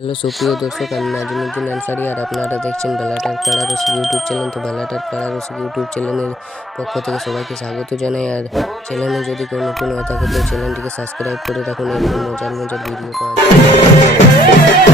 Hello সুপ্রিয় দর্শক, আমি নাজিমুদ্দিন আনসারি আর আপনারা দেখছেন বেলাটার কাড়া রসিক ইউটিউব চ্যানেল। তো বেলাটার কাড়া রসিক ইউটিউব চ্যানেলের পক্ষ থেকে সবাইকে স্বাগত জানাই। আর চ্যানেলে যদি কোনো নতুন হয়ে থাকে তো চ্যানেলটিকে সাবস্ক্রাইব করে রাখুন, এরকম মজার ভিডিও পাওয়া যায়।